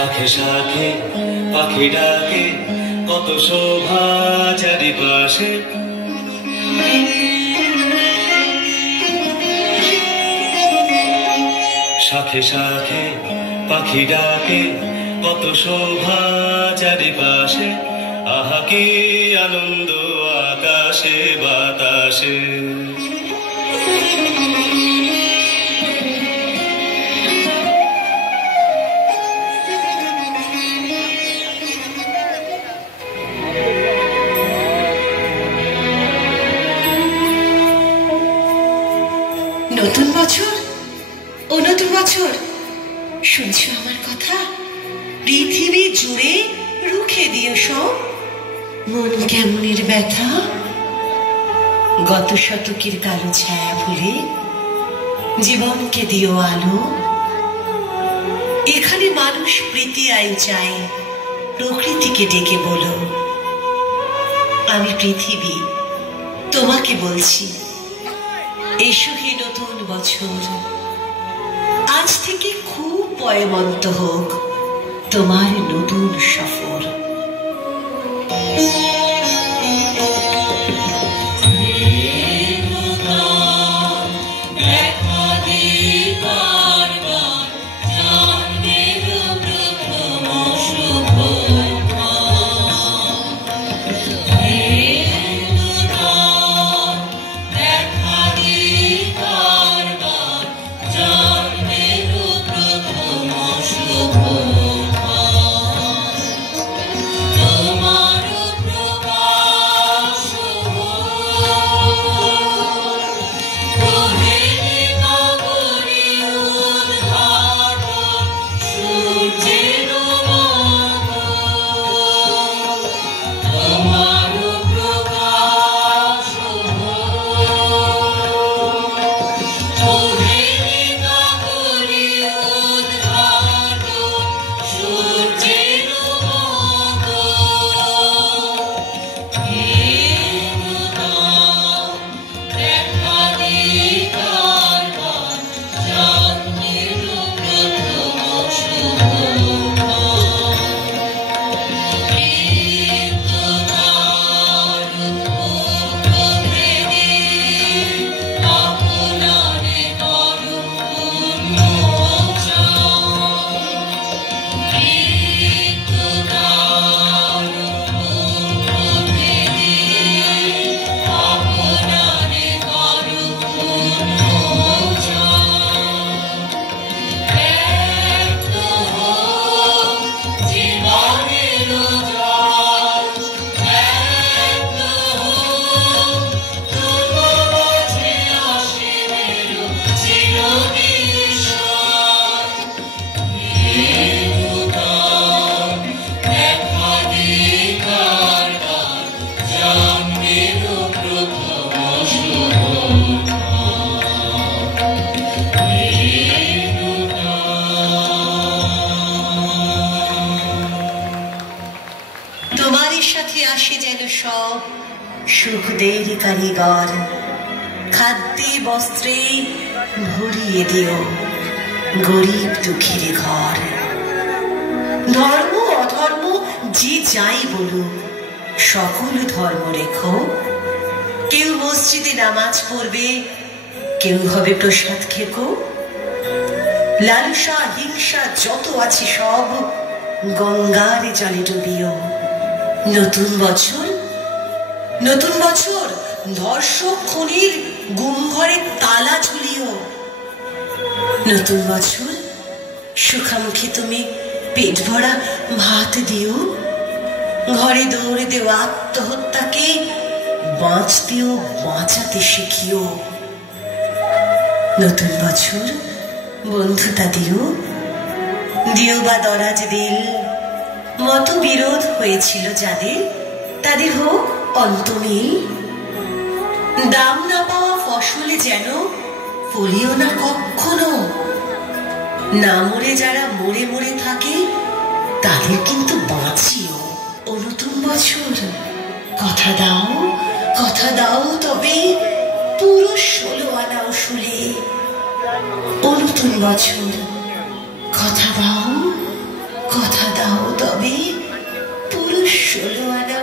শাখে শাখে পাখি ডাকে, কত শোভা চারিপাশে। শাখে শাখে পাখি ডাকে, কত শোভা চারিপাশে। আহা কি আনন্দ আকাশে বাতাসে। নতুন বছর, ও নতুন বছর, শুনছো আমার কথা? পৃথিবী জুড়ে রুখে দিও সব মন কেমনের ব্যথা। গত শতকের কালো ছায়া ভুলে জীবনকে দিও আলো। এখানে মানুষ প্রীতি আয়ু চায়, প্রকৃতিকে ডেকে বলো, আমি পৃথিবী তোমাকে বলছি, এসো হে নতুন বছর। আজ থেকে খুব পয়মন্ত হোক তোমার নতুন সফর। সুখদের কারিগর, খাদ্যে বস্ত্রে ভরিয়ে দিও গরিব দুঃখীর ঘর। ধর্ম অধর্ম যে যাই বলুক, সকল ধর্ম রেখো। কেউ মসজিদে নামাজ পড়বে, কেউ হবে প্রসাদ খেকো। লালসা হিংসা যত আছে সব গঙ্গার জলে ডুবিও। নতুন বছর, নতুন বছর, ধর্ষক খুনির গুমঘরে তালা ঝুলিও। নতুন বছর, সুখামুখী তুমি পেট ভরা ভাত দিও। ঘরে দৌড়ে দেওয়া আত্মহত্যাকে বাঁচতেও বাঁচাতে শিখিও। নতুন বছর, বন্ধুতা দিও, দিও বা দরাজ দিল। মতবিরোধ হয়েছিল যাদের, তাদের হোক অন্তমিল। দাম না পাওয়া ফসলে যেন ফলিও না কখনো। না মরে যারা মরে মরে থাকে, তাদের কিন্তু বাঁচিও। ও নতুন বছর, কথা দাও, কথা দাও তবে পুরো 16 আনা উসুলে। ও নতুন বছর, কথা দাও, কথা দাও তবে পুরুষ 16 আনা